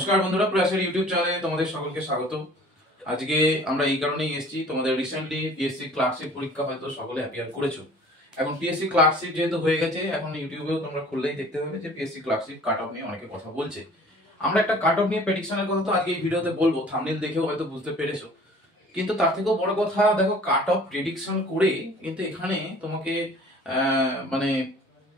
নমস্কার বন্ধুরা, প্রয়াসের ইউটিউব চ্যানেলে তোমাদের সকলকে স্বাগত। আজকে আমরা এই কারণেই এসেছি, তোমাদের রিসেন্টলি পিএসসি ক্লার্কশিপ পরীক্ষা হয়তো সকলে অ্যাপিয়ার করেছো। এখন পিএসসি ক্লার্কশিপ যেহেতু হয়ে গেছে, এখন ইউটিউবেও তোমরা খুললেই দেখতে পাবে যে পিএসসি ক্লার্কশিপ কাট অফ নিয়ে অনেকে কথা বলছে। আমরা একটা কাট অফ নিয়ে প্রেডিকশনের কথা তো আজকে এই ভিডিওতে বলবো, থাম্বনেল দেখেও হয়তো বুঝতে পেরেছো। কিন্তু তার থেকেও বড় কথা, দেখো কাট অফ প্রেডিকশন করে কিন্তু এখানে তোমাকে মানে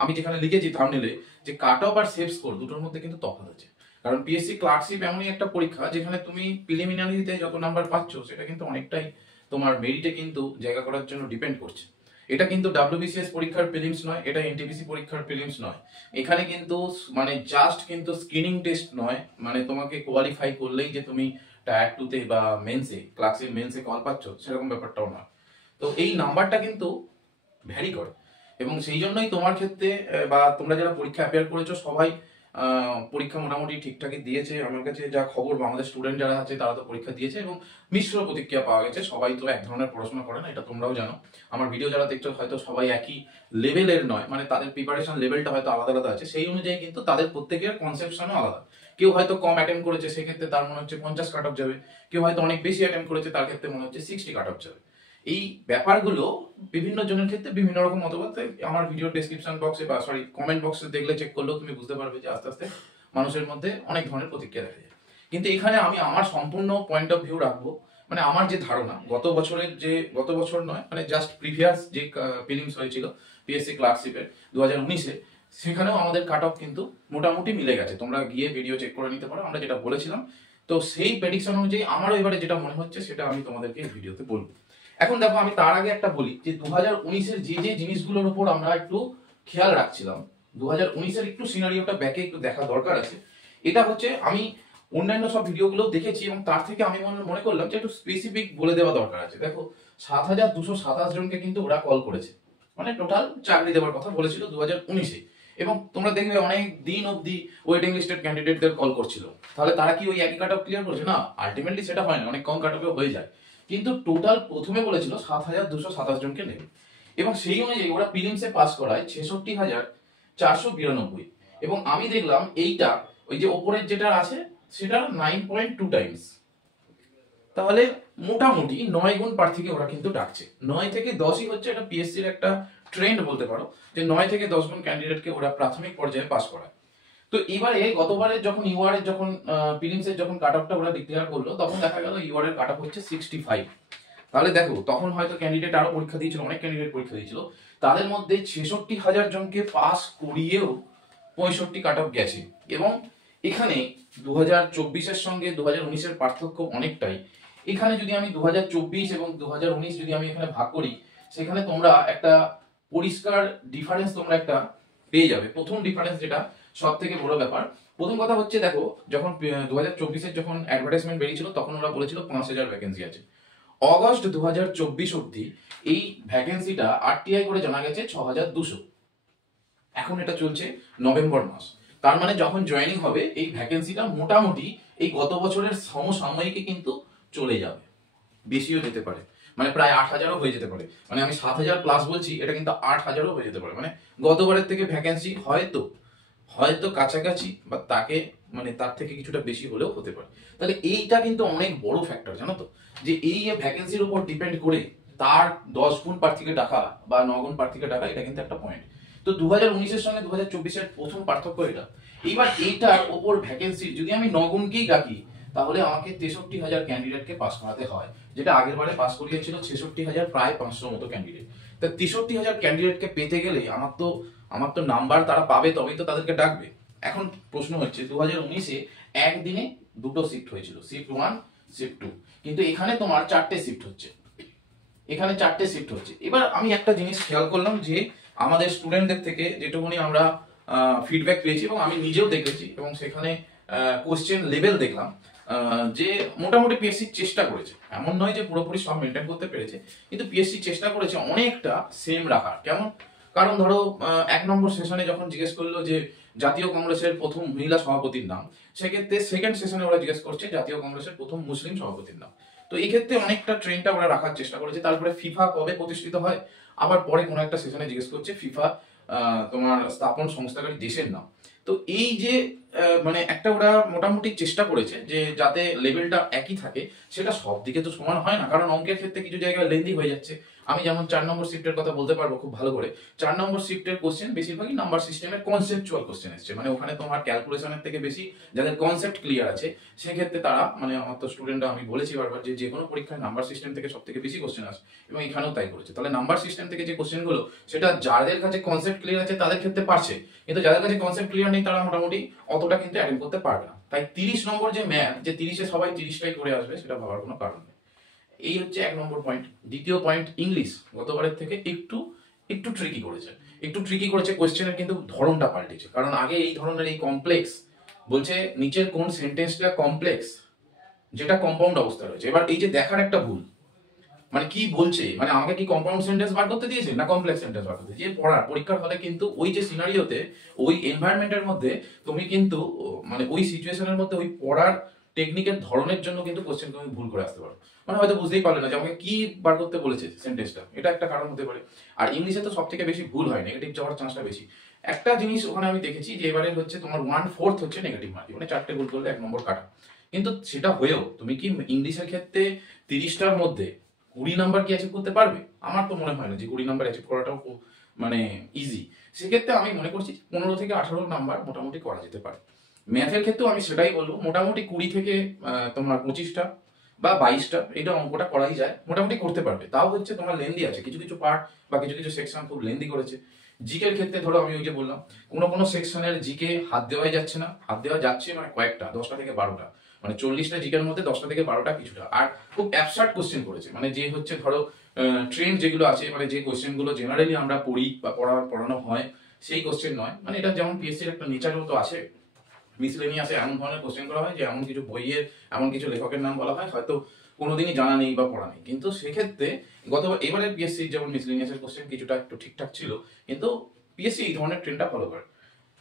আমি যেখানে লিখেছি থাম্বনেলে যে কাট অফ আর সেভ স্কোর দুটোর মধ্যে কিন্তু তফাৎ আছে। কারণ পিএসসি ক্লার্কশিপ এমনই একটা পরীক্ষা যেখানে তুমি প্রিলিমিনারিতে যত নাম্বার পাচ্ছ সেটা কিন্তু অনেকটাই তোমার মেরিটে কিন্তু জায়গা করার জন্য ডিপেন্ড করছে। এটা কিন্তু ডাব্লিউবিসিএস পরীক্ষার প্রিলিমস নয়, এটা এনটিপিসি পরীক্ষার প্রিলিমস নয়। এখানে কিন্তু মানে জাস্ট কিন্তু স্ক্রিনিং টেস্ট নয়, মানে তোমাকে কোয়ালিফাই করলেই যে তুমি টায়ার 2 তে বা মেন্সে ক্লার্কশিপ মেন্সে কল পাচ্ছ সেরকম ব্যাপারটাও নয়। তো এই নাম্বারটা কিন্তু ভ্যারি করে, এবং সেই জন্যই তোমার ক্ষেত্রে বা তোমরা যারা পরীক্ষা অ্যাপিয়ার করেছো সবাই পরীক্ষা মোটামুটি ঠিকঠাকই দিয়েছে। আমার কাছে যা খবর বা আমাদের স্টুডেন্ট যারা আছে তারা তো পরীক্ষা দিয়েছে এবং মিশ্র প্রতিক্রিয়া পাওয়া গেছে। সবাই তো এক ধরনের পড়াশোনা করে না, এটা তোমরাও জানো। আমার ভিডিও যারা দেখছো হয়তো সবাই একই লেভেলের নয়, মানে তাদের প্রিপারেশন লেভেলটা হয়তো আলাদা আলাদা আছে, সেই অনুযায়ী কিন্তু তাদের প্রত্যেকের কনসেপশনও আলাদা। কেউ হয়তো কম অ্যাটেম্প করেছে, সেক্ষেত্রে তার মনে হচ্ছে 50 কাট অফ যাবে। কেউ হয়তো অনেক বেশি অ্যাটেম্প করেছে, তার ক্ষেত্রে মনে হচ্ছে 60 কাট অফ যাবে। এই ব্যাপারগুলো বিভিন্ন জনের ক্ষেত্রে বিভিন্ন রকম মতবাদ। আমার ভিডিও ডেসক্রিপশন বক্সে বা সরি কমেন্ট বক্সে দেখলে চেক করলেও তুমি বুঝতে পারবে যে আস্তে আস্তে মানুষের মধ্যে অনেক ধরনের প্রতিক্রিয়া দেখা যায়। কিন্তু এখানে আমি আমার সম্পূর্ণ পয়েন্ট অফ ভিউ রাখবো, মানে আমার যে ধারণা গত বছর নয়, মানে জাস্ট প্রিভিয়াস যে প্রিলিমস হয়েছিল পিএসসি ক্লার্কশিপের 2019-এ, সেখানেও আমাদের কাট অফ কিন্তু মোটামুটি মিলে গেছে। তোমরা গিয়ে ভিডিও চেক করে নিতে পারো, আমরা যেটা বলেছিলাম। তো সেই প্রেডিকশন অনুযায়ী আমারও এবারে যেটা মনে হচ্ছে সেটা আমি তোমাদেরকে এই ভিডিওতে বলবো। এখন দেখো, আমি তার আগে একটা বলি যে 2019-এর যে যে জিনিসগুলোর উপর আমরা একটু খেয়াল রাখছিলাম, 2019-এর একটু সিনারিওটা ব্যাকে একটু দেখা দরকার আছে। এটা হচ্ছে আমি অন্যান্য সব ভিডিওগুলো দেখেছি এবং তার থেকে আমি মনে করলাম যে একটু স্পেসিফিক বলে দেওয়া দরকার আছে। দেখো, 7227 জনকে কিন্তু ওরা কল করেছে, মানে টোটাল চাকরি দেওয়ার কথা বলেছিল 2019-এ। এবং তোমরা দেখবে অনেক দিন অবধি ওয়েটিং লিস্টেড ক্যান্ডিডেটদের কল করছিল। তাহলে তারা কি ওই একই কাট অফ ক্লিয়ার করেছে? না, আলটিমেটলি সেটা হয় না, অনেক কম কাট অফে হয়ে যায়। কিন্তু টোটাল প্রথমে বলেছিল 7227 জনকে নেবে, এবং সেই অনুযায়ী ওরা প্রিলিমসে পাস করায় 66,492। এবং আমি দেখলাম এইটা ওই যে ওপরের যেটা আছে সেটা 9.2 টাইমস। তাহলে মোটামুটি 9 গুণ প্রার্থীকে ওরা কিন্তু ডাকছে। 9 থেকে 10ই হচ্ছে এটা পিএসসির একটা ট্রেন্ড বলতে পারো, যে 9 থেকে 10 গুণ ক্যান্ডিডেটকে ওরা প্রাথমিক পর্যায়ে পাস করায়। তো এবারে গতবারে যখন ইউআর যখন প্রিলিমসের যখন কাট অফটা ওরা ডিক্লেয়ার করলো, তখন দেখা গেল ইউআর এর কাট অফ হচ্ছে 65। তাহলে দেখো, তখন হয়তো ক্যান্ডিডেট আরো পরীক্ষা দিয়েছিল, অনেক ক্যান্ডিডেট পরীক্ষা দিয়েছিল, তাদের মধ্যে 66,000 জনকে পাস করিয়েও 65 কাট অফ গেছে। এবং এখানে 2024-এর সঙ্গে 2019-এর পার্থক্য অনেকটাই। এখানে যদি আমি 2024 এবং 2019 যদি আমি এখানে ভাগ করি, সেখানে তোমরা একটা পরিষ্কার ডিফারেন্স তোমরা একটা পেয়ে যাবে। প্রথম ডিফারেন্স, যেটা সব থেকে বড় ব্যাপার, প্রথম কথা হচ্ছে দেখো, যখন 2024-এর যখন অ্যাডভার্টাইজমেন্ট বেরিয়েছিল তখন ওরা বলেছিল 5,000 ভ্যাকেন্সি আছে। অগস্ট 2024 অবধি এই ভ্যাকেন্সিটা আরটিআই করে জানা গেছে 6,200। এখন এটা চলছে নভেম্বর মাস, তার মানে যখন জয়েনিং হবে এই ভ্যাকেন্সিটা মোটামুটি এই গত বছরের সমসাময়িকে কিন্তু চলে যাবে, বেশিও যেতে পারে, মানে প্রায় 8,000ও হয়ে যেতে পারে। মানে আমি 7,000 প্লাস বলছি, এটা কিন্তু 8,000ও হয়ে যেতে পারে। মানে গতবারের থেকে ভ্যাকেন্সি হয়তো কাছাকাছি বা তাকে মানে তার থেকে কিছুটা বেশি হলেও হতে পারে। তাহলে এইটা কিন্তু অনেক বড় ফ্যাক্টর, জানো তো, যে এই ভ্যাকেন্সির উপর ডিপেন্ড করে তার 10 গুণ প্রার্থীকে ডাকা বা 9 গুণ প্রার্থীকে ডাকা, এটা কিন্তু একটা পয়েন্ট। তো 2019-এর সঙ্গে 2024-এর প্রথম পার্থক্য এটা। এইবার এইটার ওপর ভ্যাকেন্সি যদি আমি 9 গুণকেই ডাকি, তাহলে আমাকে 63,000 ক্যান্ডিডেটকে পাস করাতে হয়, যেটা আগের বারে পাস করিয়েছিল 66,000, প্রায় 500 মতো ক্যান্ডিডেট। তা 63,000 ক্যান্ডিডেটকে পেতে গেলে আমার তো নাম্বার তারা পাবে, তবেই তো তাদেরকে ডাকবে। এখন প্রশ্ন হচ্ছে, 2019-এ একদিনে দুটো শিফট হয়েছিল, শিফট 1, শিফট 2, কিন্তু এখানে তোমার 4টে শিফট হচ্ছে, এবার আমি একটা জিনিস খেয়াল করলাম যে আমাদের স্টুডেন্টদের থেকে যেটুকুনি আমরা ফিডব্যাক পেয়েছি এবং আমি নিজেও দেখেছি, এবং সেখানে কোশ্চেন লেভেল দেখলাম যে মোটামুটি পিএসসি চেষ্টা করেছে, এমন নয় যে পুরোপুরি সব মেনটেন করতে পেরেছে, কিন্তু পিএসসি চেষ্টা করেছে অনেকটা সেম রাখার। কেমন? কারণ ধরো 1 নম্বর সেশনে যখন জিজ্ঞেস করলো যে জাতীয় কংগ্রেসের প্রথম মহিলা সভাপতির নাম, সেক্ষেত্রে সেকেন্ড সেশনে ওরা জিজ্ঞেস করছে জাতীয় কংগ্রেসের প্রথম মুসলিম সভাপতির নাম। তো এই ক্ষেত্রে অনেকটা ট্রেনটা ওরা রাখার চেষ্টা করেছে। তারপরে ফিফা কবে প্রতিষ্ঠিত হয়, আবার পরে কোনো একটা সেশনে জিজ্ঞেস করছে ফিফা তোমার স্থাপন সংস্থাকারী দেশের নাম। তো এই যে মানে একটা ওরা মোটামুটি চেষ্টা করেছে যে যাতে লেভেলটা একই থাকে। সেটা সব দিকে তো সমান হয় না, কারণ অঙ্কের ক্ষেত্রে কিছু জায়গায় লেন্দি হয়ে যাচ্ছে। আমি যেমন 4 নম্বর শিফটের কথা বলতে পারবো খুব ভালো করে। 4 নম্বর শিফটের কোশ্চেন বেশিরভাগই নাম্বার সিস্টেমের কনসেপচুয়াল কোশ্চেন এসছে, মানে ওখানে তোমার ক্যালকুলেশনের থেকে বেশি যাদের কনসেপ্ট ক্লিয়ার আছে সেক্ষেত্রে তারা, মানে আমার তো স্টুডেন্টরা, আমি বলেছি বারবার যে কোনো পরীক্ষায় নাম্বার সিস্টেম থেকে সব থেকে বেশি কোশ্চেন আসে, এবং এখানেও তাই করেছে। তাহলে নাম্বার সিস্টেম থেকে যে কোশ্চেনগুলো, সেটা যাদের কাছে কনসেপ্ট ক্লিয়ার আছে তাদের ক্ষেত্রে পারছে, কিন্তু যাদের কাছে কনসেপ্ট ক্লিয়ার নেই তারা মোটামুটি অতটা কিন্তু অ্যাটেন্ড করতে পারবে না। তাই 30 নম্বর যে ম্যাথ, যে 30-এ সবাই 30টাই করে আসবে, সেটা ভাবার কোনো কারণ নেই। এই হচ্ছে 1 নম্বর পয়েন্ট। দ্বিতীয় পয়েন্ট, ইংলিশ গতবারের থেকে একটু একটু ট্রিকি করেছে। একটু ট্রিকি করেছে, কোশ্চেনের কিন্তু ধরনটা পাল্টেছে। কারণ আগে এই ধরনের এই কমপ্লেক্স বলছে নিচের কোন সেন্টেন্সটা কমপ্লেক্স, যেটা কম্পাউন্ড অবস্থা রয়েছে। এবার এই যে দেখার একটা ভুল, মানে কি বলছে, মানে আমাকে কি কম্পাউন্ড সেন্টেন্স বার করতে দিয়েছে না কমপ্লেক্স সেন্টেন্স বার করতে দিয়েছে। পড়ার পরীক্ষার হলে কিন্তু ওই যে সিনারিওতে, ওই এনভায়রনমেন্টের মধ্যে তুমি কিন্তু মানে ওই সিচুয়েশনের মধ্যে ওই পড়ার টেকনিকের ধরনের জন্য কিন্তু কোশ্চেন তুমি ভুল করে আসতে পারো। মানে হয়তো বুঝতেই পারলে না যে আমাকে কি বার করতে বলেছে সেন্টেন্সটা, এটা একটা কারণ হতে পারে। আর ইংলিশে তো সব থেকে বেশি ভুল হয়, নেগেটিভ যাওয়ার চান্সটা বেশি। একটা জিনিস ওখানে আমি দেখেছি যে এবারে হচ্ছে তোমার 1/4 হচ্ছে নেগেটিভ মার্কিং, মানে 4টে ভুল করলে 1 নম্বর কাটা। কিন্তু সেটা হয়েও তুমি কি ইংলিশের ক্ষেত্রে 30টার মধ্যে 20 নাম্বার কি অ্যাচিভ করতে পারবে? আমার তো মনে হয় না যে 20 নাম্বার অ্যাচিভ করাটাও মানে ইজি। সেক্ষেত্রে আমি মনে করছি 15 থেকে 18 নাম্বার মোটামুটি করা যেতে পারে। ম্যাথের ক্ষেত্রেও আমি সেটাই বলবো, মোটামুটি 20 থেকে তোমার 25টা বা 22টা, এটা অঙ্কটা করাই যায়, মোটামুটি করতে পারবে। তাও হচ্ছে তোমার লেন্দি আছে, কিছু কিছু পার্ট বা কিছু কিছু সেকশন খুব লেন্দি করেছে। জিকের ক্ষেত্রে ধরো আমি ওই যে বললাম, কোনো সেকশনের জিকে হাত দেওয়াই যাচ্ছে না, হাত দেওয়া যাচ্ছে মানে কয়েকটা, 10টা থেকে 12টা, মানে 40টা জিকের মধ্যে 10টা থেকে 12টা কিছুটা। আর খুব অ্যাবসার্ট কোশ্চেন করেছে, মানে যে হচ্ছে ধরো ট্রেন্ড যেগুলো আছে, মানে যে কোশ্চেন গুলো জেনারেলি আমরা পড়ি বা পড়ানো হয় সেই কোশ্চেন নয়। মানে এটা যেমন পিএসসির একটা নেচারও তো আছে, মিসলেনিয়াসে এমন ধরনের কোশ্চেন করা হয় যে এমন কিছু বইয়ের এমন কিছু লেখকের নাম বলা হয় হয়তো কোনোদিনই জানা নেই বা পড়া নেই। কিন্তু সেক্ষেত্রে এবারের পিএসসি যেমন মিসলেনিয়াসের কোশ্চেন কিছুটা একটু ঠিকঠাক ছিল, কিন্তু পিএসসি এই ধরনের ট্রেন্ডটা ফলো করে।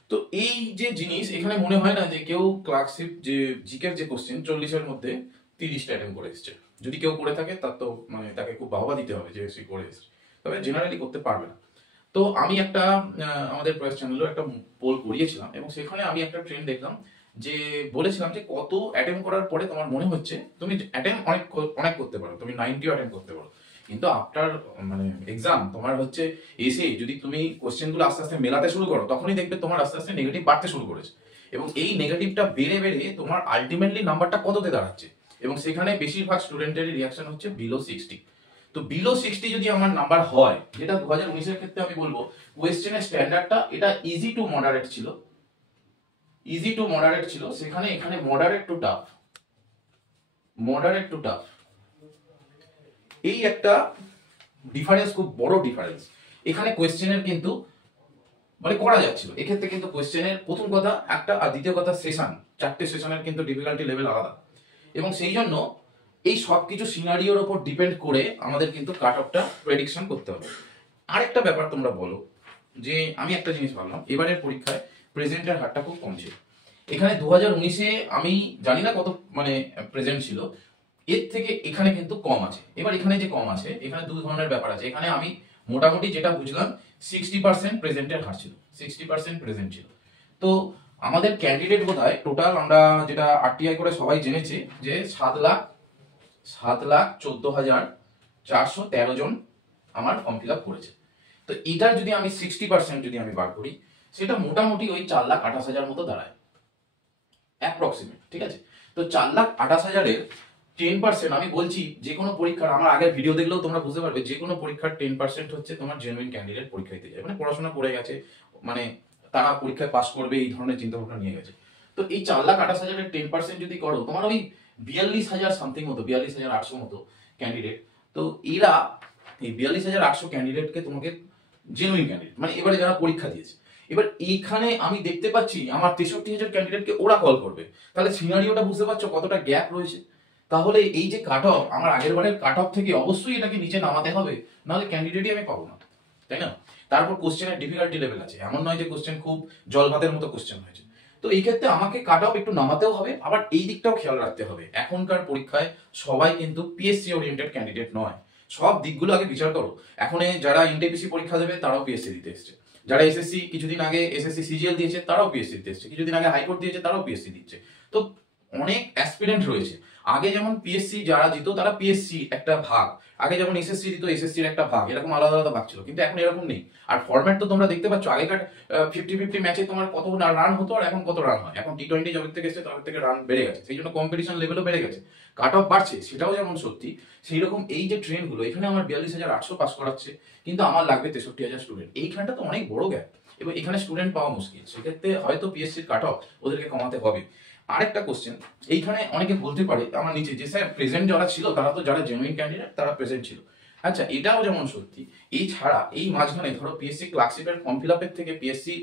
তো এই যে জিনিস, এখানে মনে হয় না যে কেউ ক্লার্কশিপ যে জিকের যে কোশ্চেন 40-এর মধ্যে 30টা অ্যাটেম্প করে এসছে। যদি কেউ করে থাকে তার তো মানে তাকে খুব বাহবা দিতে হবে যে সে করে এসছে, তবে জেনারেলি করতে পারবে না। তো আমি একটা আমাদের প্রয়াস চ্যানেলেও একটা পোল করিয়েছিলাম, এবং সেখানে আমি একটা ট্রেন্ড দেখলাম যে বলেছিলাম যে কত অ্যাটেম্প করার পরে তোমার মনে হচ্ছে তুমি অ্যাটেম্প অনেক অনেক করতে পারো, তুমি 90ও অ্যাটেম্প করতে পারো, কিন্তু আফটার মানে এক্সাম তোমার হচ্ছে এসে যদি তুমি কোশ্চেনগুলো আস্তে আস্তে মেলাতে শুরু করো, তখনই দেখবে তোমার আস্তে আস্তে নেগেটিভ বাড়তে শুরু করেছে। এবং এই নেগেটিভটা বেড়ে বেড়ে তোমার আলটিমেটলি নাম্বারটা কততে দাঁড়াচ্ছে, এবং সেখানে বেশিরভাগ স্টুডেন্টেরই রিয়াকশন হচ্ছে বিলো 60। তো বিলো 60 যদি আমার নাম্বার হয়, যেটা 2019-এর ক্ষেত্রে আমি বলবো কোয়েশ্চেনের স্ট্যান্ডার্ডটা এটা ইজি টু মডারেট ছিল, সেখানে এখানে মডারেট টু টাফ, এই একটা ডিফারেন্স, খুব বড় ডিফারেন্স এখানে কোয়েশ্চেনের কিন্তু মানে করা যাচ্ছিল। এক্ষেত্রে কিন্তু কোয়েশ্চেনের প্রথম কথা একটা, আর দ্বিতীয় কথা সেশন, 4টে সেশনের কিন্তু ডিফিকাল্টি লেভেল আলাদা, এবং সেই জন্য এই সব কিছু সিনারিওর উপর ডিপেন্ড করে আমাদের কিন্তু কাট অফটা প্রেডিকশন করতে হবে। আরেকটা ব্যাপার তোমরা বলো, যে আমি একটা জিনিস ভাবলাম এবারের পরীক্ষায় প্রেজেন্টের হারটা খুব কম ছিল। এখানে 2019-এ আমি জানি না কত মানে প্রেজেন্ট ছিল, এর থেকে এখানে কিন্তু কম আছে। এবার এখানে যে কম আছে, এখানে দু ধরনের ব্যাপার আছে। এখানে আমি মোটামুটি যেটা বুঝলাম 60% প্রেজেন্টের হার ছিল, 60% প্রেজেন্ট ছিল। তো আমাদের ক্যান্ডিডেট বোধহয় টোটাল আমরা যেটা আরটিআই করে সবাই জেনেছি যে 7,14,413 জন আমার ফর্ম ফিল আপ করেছে। তো এটার যদি আমি 60% যদি আমি বার করি, সেটা মোটামুটি ওই 4,28,000 মতো দাঁড়ায় অ্যাপ্রক্সিমেট, ঠিক আছে? তো 4,28,000-এর 10%, আমি বলছি যে কোনো পরীক্ষার, আমার আগের ভিডিও দেখলেও তোমরা বুঝতে পারবে, যে কোনো পরীক্ষার 10% হচ্ছে তোমার জেনুইন ক্যান্ডিডেট পরীক্ষা দিতে যায়, মানে পড়াশোনা করে গেছে, মানে তারা পরীক্ষায় পাস করবে এই ধরনের চিন্তা ভাবনা নিয়ে গেছে। তো এই 4,28,000-এর 10% যদি করো, তোমার ওই 42,000 সামথিং মতো, 42,800 মতো ক্যান্ডিডেট। তো এরা এই 42,800 ক্যান্ডিডেটকে তোমাকে জেনুইন ক্যান্ডিডেট, মানে এবারে যারা পরীক্ষা দিয়েছে, এবার এইখানে আমি দেখতে পাচ্ছি আমার 63,000 ক্যান্ডিডেটকে ওরা কল করবে। তাহলে সিনারিওটা বুঝতে পারছো কতটা গ্যাপ রয়েছে? তাহলে এই যে কাট অফ, আমার আগের বারের কাট অফ থেকে অবশ্যই এটাকে নিচে নামাতে হবে, নাহলে ক্যান্ডিডেটই আমি পাবো না, তাই না? তারপর কোশ্চেনের ডিফিকাল্টি লেভেল আছে, এমন নয় যে কোশ্চেন খুব জল ভাতের মতো কোশ্চেন হয়েছে। তো এই ক্ষেত্রে আমাকে কাট অফ একটু নামাতেও হবে, আবার এই দিকটাও খেয়াল রাখতে হবে এখনকার পরীক্ষায় সবাই কিন্তু পিএসসি ওরিয়েন্টেড ক্যান্ডিডেট নয়। সব দিকগুলো আগে বিচার করো। এখন যারা এনটিপিসি পরীক্ষা দেবে তারাও পিএসসি দিতে এসছে, যারা এসএসসি কিছুদিন আগে এসএসসি সিজিএল দিয়েছে তারাও পিএসসি দিচ্ছে, কিছুদিন আগে হাইকোর্ট দিয়েছে তারাও পিএসসি দিচ্ছে। তো অনেক অ্যাসপিরেন্ট রয়েছে। আগে যেমন পিএসসি যারা দিত তারা পিএসসি একটা ভাগ, আগে যেমন এসএসসি দিত এসএসসির একটা ভাগ, এরকম আলাদা আলাদা ভাগ ছিল, কিন্তু এখন এরকম নেই। আর ফরম্যাট তো তোমরা দেখতে পাচ্ছ, আগেকার 50-50 ম্যাচে তোমার কত রান হতো আর এখন কত রান হয়। এখন টি20 যবে থেকে এসেছে তবে থেকে রান বেড়ে গেছে, সেই জন্য কম্পিটিশন লেভেলও বেড়ে গেছে, কাট অফ বাড়ছে, সেটাও যেমন সত্যি। সেই রকম এই যে ট্রেনগুলো, এখানে আমার 42,800 পাস করাচ্ছে, কিন্তু আমার লাগবে 63,000 স্টুডেন্ট। এইখানটা তো অনেক বড় গ্যাপ, এবং এখানে স্টুডেন্ট পাওয়া মুশকিল। সেক্ষেত্রে হয়তো পিএসসির কাট অফ ওদেরকে কমাতে হবে। আরেকটা কোশ্চেন, এইখানে অনেকে বলতে পারে আমার নিচে যে স্যার প্রেজেন্ট যারা ছিল তারা তো যারা জেনুইন ক্যান্ডিডেট তারা প্রেজেন্ট ছিল। আচ্ছা, এটাও যেমন সত্যি। এই ছাড়া এই মাঝখানে ধরো পিএসসি ক্লার্কশিপের ফর্ম ফিল আপের থেকে পিএসসি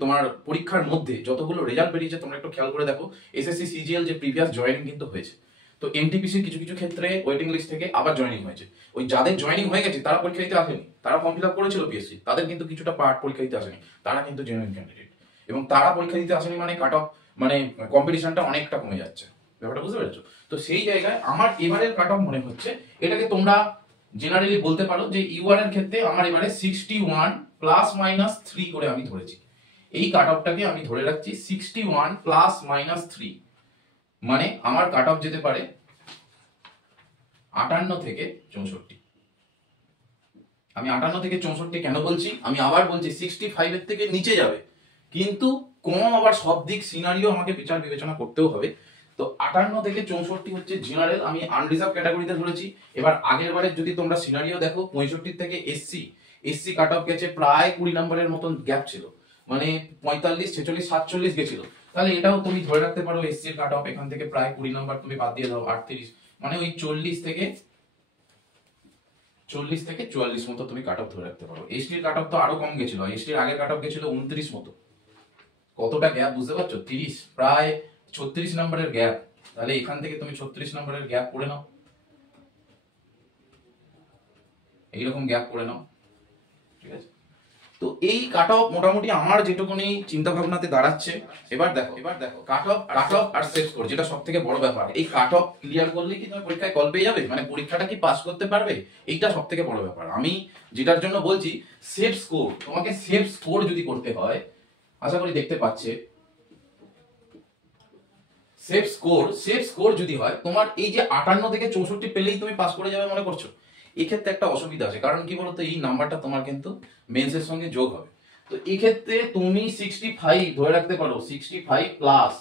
তোমার পরীক্ষার মধ্যে যতগুলো রেজাল্ট বেরিয়েছে তোমরা একটু খেয়াল করে দেখো, এসএসসি সিজিএল যে প্রিভিয়াস জয়েনিং কিন্তু হয়েছে। তো এনটিপিসির কিছু কিছু ক্ষেত্রে ওয়েটিং লিস্ট থেকে আবার জয়েনিং হয়েছে। ওই যাদের জয়েনিং হয়ে গেছে তারা পরীক্ষা দিতে আসেনি, তারা ফর্ম ফিল আপ করেছিল পিএসসি, তাদের কিন্তু কিছুটা পার্ট পরীক্ষা দিতে আসেনি, তারা কিন্তু জেনুইন ক্যান্ডিডেট। এবং তারা পরীক্ষা দিতে আসেনি মানে কাট অফ, মানে কম্পিটিশনটা অনেকটা কমে যাচ্ছে। ব্যাপারটা বুঝতে পেরেছো? তো সেই জায়গায় আমার এবারের কাট অফ মনে হচ্ছে, এটাকে তোমরা জেনারেলি বলতে পারো যে ইউআর এর ক্ষেত্রে আমার এবারে 61 +- 3 করে আমি ধরেছি। এই কাট অফটাকে আমি ধরে রাখছি 61 +- 3, মানে আমার কাট অফ যেতে পারে 58 থেকে 64। আমি 58 থেকে 64 কেন বলছি, আমি আবার বলছি 65 এর থেকে নিচে যাবে, কিন্তু কম আবার সব দিক সিনারিও আমাকে বিচার বিবেচনা করতেও হবে। তো 58 থেকে 64 হচ্ছে জেনারেল, আমি আনরিজার্ভ ক্যাটাগরিতে ধরেছি। এবার আগের বারে যদি তোমরা সিনারিও দেখো, 65 থেকে এসসি কাট অফ গেছে প্রায় 20 নম্বরের মতন গ্যাপ ছিল, মানে 45, 46, 47 গেছিল। তাহলে এটাও তুমি ধরে রাখতে পারো এসসির কাট অফ এখান থেকে প্রায় 20 নম্বর তুমি বাদ দিয়ে দাও, 38, মানে ওই 40 থেকে 44 মতো তুমি কাট অফ ধরে রাখতে পারো। এসটির কাট অফ তো আরো কম গেছিল, এসটির আগের কাট অফ গেছিল 29 মতো। কতটা গ্যাপ বুঝতে পারছো? 30, প্রায় 36 নম্বরের গ্যাপ। তাহলে এখান থেকে তুমি 36 নম্বরের গ্যাপ করে নাও, এইরকম গ্যাপ করে নাও, ঠিক আছে? তো এই কাট অফ মোটামুটি আমার যেটুকুনি চিন্তা ভাবনাতে দাঁড়াচ্ছে। এবার দেখো কাট অফ আর সেট স্কোর, যেটা সবথেকে বড় ব্যাপার। এই কাট অফ ক্লিয়ার করলে কি তুমি পরীক্ষায় কল পেয়ে যাবে, মানে পরীক্ষাটা কি পাস করতে পারবে, এইটা সবথেকে বড় ব্যাপার। আমি যেটার জন্য বলছি সেট স্কোর, তোমাকে সেট স্কোর যদি করতে হয়, আশা করি দেখতে পাচ্ছে, সেট স্কোর যদি হয় তোমার এই যে 58 থেকে 64 পেলেই তুমি পাস করে যাবে মনে করছো, এক্ষেত্রে একটা অসুবিধা আছে। কারণ কি বলতো, এই নাম্বারটা তোমার কিন্তু মেন্সের সঙ্গে যোগ হবে। তো এই ক্ষেত্রে তুমি 65 ধরে রাখতে পারো, 65 প্লাস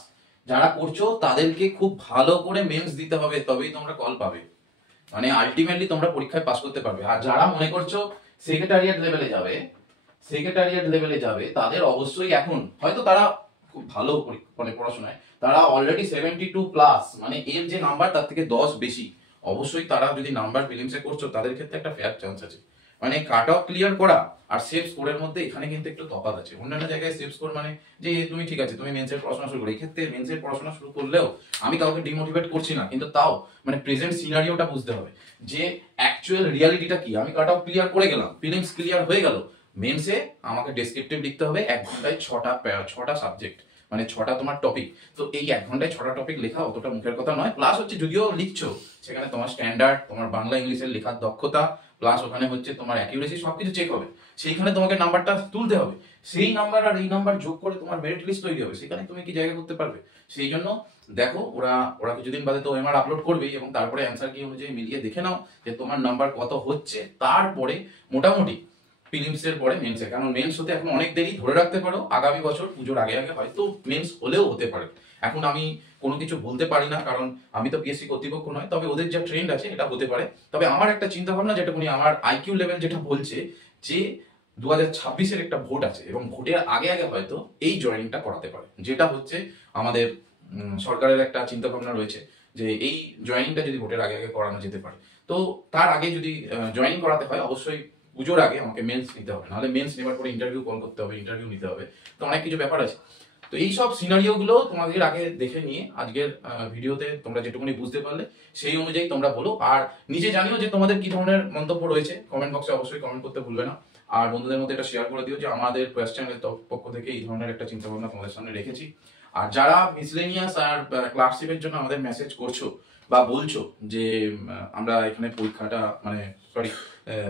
যারা করছো তাদেরকে খুব ভালো করে মেন্স দিতে হবে, তবেই তোমরা কল পাবে, মানে আলটিমেটলি তোমরা পরীক্ষায় পাস করতে পারবে। আর যারা মনে করছো সেক্রেটারিয়েট লেভেলে যাবে তাদের অবশ্যই এখন হয়তো তারা খুব ভালো মানে পড়াশোনায়, তারা অলরেডি 72 প্লাস, মানে এর যে নাম্বার তার থেকে 10 বেশি। অবশ্যই তারা যদি নাম্বার প্রিলিমসে করছো তাদের ক্ষেত্রে একটা ফেয়ার চান্স আছে। মানে কাট অফ ক্লিয়ার করা আর সেফ স্কোরের মধ্যে এখানে কিন্তু একটু তফাৎ আছে। অন্যান্য জায়গায় সেফ স্কোর মানে যে তুমি ঠিক আছে তুমি মেন্সের পড়াশোনা শুরু করো, এই ক্ষেত্রে মেন্সের পড়াশোনা শুরু করলেও আমি কাউকে ডিমোটিভেট করছি না, কিন্তু তাও মানে প্রেজেন্ট সিনারিওটা বুঝতে হবে যে অ্যাকচুয়াল রিয়ালিটিটা কি। আমি কাট অফ ক্লিয়ার করে গেলাম, প্রিলিমস ক্লিয়ার হয়ে গেল, মেন্সে আমাকে ডেসক্রিপটিভ লিখতে হবে 1 ঘন্টায় 6টা সাবজেক্ট, মানে 6টা তোমার টপিক। তো এই 1 ঘন্টায় 6টা টপিক লেখা অতটা মুখের কথা নয়। প্লাস হচ্ছে যদিও লিখছো সেখানে তোমার স্ট্যান্ডার্ড, তোমার বাংলা ইংলিশের লেখার দক্ষতা, প্লাস ওখানে হচ্ছে তোমার অ্যাকিউরেসি, সবকিছু চেক হবে। সেইখানে তোমাকে নাম্বারটা তুলতে হবে, সেই নাম্বার আর এই নাম্বার যোগ করে তোমার মেরিট লিস্ট তৈরি হবে, সেখানে তুমি কি জায়গা করতে পারবে। সেই জন্য দেখো ওরা কিছুদিন বাদে তো ওএমআর আপলোড করবেই, এবং তারপরে অ্যান্সার কি অনুযায়ী মিলিয়ে দেখে নাও যে তোমার নাম্বার কত হচ্ছে। তারপরে মোটামুটি প্রিলিমসের পরে মেন্সে, কারণ মেন্স হতে এখন অনেক দেরি, ধরে রাখতে পারো আগামী বছর পুজোর আগে আগে হয়তো মেন্স হলেও হতে পারে। এখন আমি কোনো কিছু বলতে পারি না, কারণ আমি তো পিএসসি কর্তৃপক্ষ নয়, তবে ওদের যা ট্রেন্ড আছে এটা হতে পারে। তবে আমার একটা চিন্তা ভাবনা, যেটা আমার আইকিউ লেভেল যেটা বলছে যে 2026-এর একটা ভোট আছে, এবং ভোটের আগে আগে হয়তো এই জয়েনিংটা করাতে পারে, যেটা হচ্ছে আমাদের সরকারের একটা চিন্তা ভাবনা রয়েছে যে এই জয়েনিংটা যদি ভোটের আগে আগে করানো যেতে পারে। তো তার আগে যদি জয়েনিং করাতে হয় অবশ্যই পুজোর আগে আমাকে মেন্স নিতে হবে, নাহলে মেন্স নেবার পরে ইন্টারভিউ কল করতে হবে, ইন্টারভিউ নিতে হবে, তো অনেক কিছু ব্যাপার আছে। তো এই সব সিনারিও গুলো তোমাদের আগে দেখে নিয়ে আজকের ভিডিওতে তোমরা যেটুকুনি বুঝতে পারলে সেই অনুযায়ী তোমরা বলো। আর নিজে জানিও যে তোমাদের কি ধরনের মন্তব্য রয়েছে, কমেন্ট বক্সে অবশ্যই কমেন্ট করতে ভুলবে না। আর বন্ধুদের মধ্যে এটা শেয়ার করে দিও যে আমাদের কোয়েশ্চেন চ্যানেলের পক্ষ থেকে এই ধরনের একটা চিন্তা ভাবনা তোমাদের সামনে রেখেছি। আর যারা মিসলেনিয়াস আর ক্লার্কশিপের জন্য আমাদের মেসেজ করছো বা বলছো যে আমরা এখানে পরীক্ষাটা মানে সরি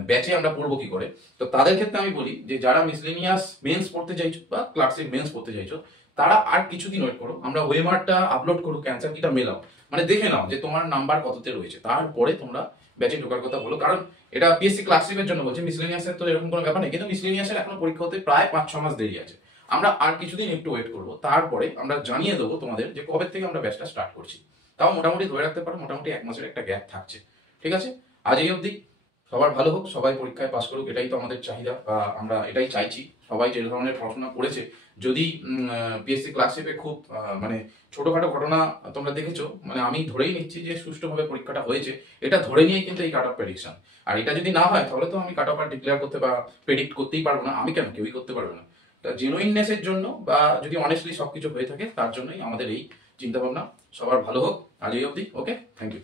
ব্যাচে আমরা পড়বো কি করে। তো তাদের ক্ষেত্রে আমি বলি যে যারা মিসলেনিয়াস মেন্স পড়তে চাইছো বা ক্লার্কশিপ মেন্স পড়তে চাইছো, তারা আর কিছুদিন ওয়েট করো। আমরা ওয়েমারটা আপলোড করো, ক্যান্সার কিটা মেলাও, মানে দেখে নাও যে তোমার নাম্বার কততে রয়েছে, তারপরে তোমরা ব্যাচে ঢোকার কথা বলো। কারণ এটা পিএসসি ক্লার্কশিপের জন্য বলছি, মিসলেনিয়াসের তো এরকম কোনো ব্যাপার নেই, কিন্তু মিসলেনিয়াসের এখনো পরীক্ষা হতে প্রায় 5-6 মাস দেরি আছে। আমরা আর কিছুদিন একটু ওয়েট করবো, তারপরে আমরা জানিয়ে দেবো তোমাদের যে কবে থেকে আমরা ব্যাচটা স্টার্ট করছি। তাও মোটামুটি ধরে রাখতে পারো মোটামুটি 1 মাসের একটা গ্যাপ থাকছে। ঠিক আছে, আজ এই অবধি। সবার ভালো হোক, সবাই পরীক্ষায় পাস করুক, এটাই তো আমাদের চাহিদা বা আমরা এটাই চাইছি। সবাই যে ধরনের পড়াশোনা করেছে, যদি পিএসসি ক্লার্কশিপে খুব মানে ছোটখাটো ঘটনা তোমরা দেখেছো, মানে আমি ধরেই নিচ্ছি যে সুষ্ঠুভাবে পরীক্ষাটা হয়েছে, এটা ধরে নিয়েই কিন্তু এই কাট অফ প্রেডিকশন। আর এটা যদি না হয় তাহলে তো আমি কাট অফ আর ডিক্লেয়ার করতে বা প্রেডিক্ট করতেই পারবো না। আমি কেন, কেউই করতে পারবে না। জেনুইননেসের জন্য বা যদি অনেস্টলি সবকিছু হয়ে থাকে, তার জন্যই আমাদের এই চিন্তা ভাবনা। সবার ভালো হোক, আজ এই অবধি। ওকে, থ্যাংক ইউ।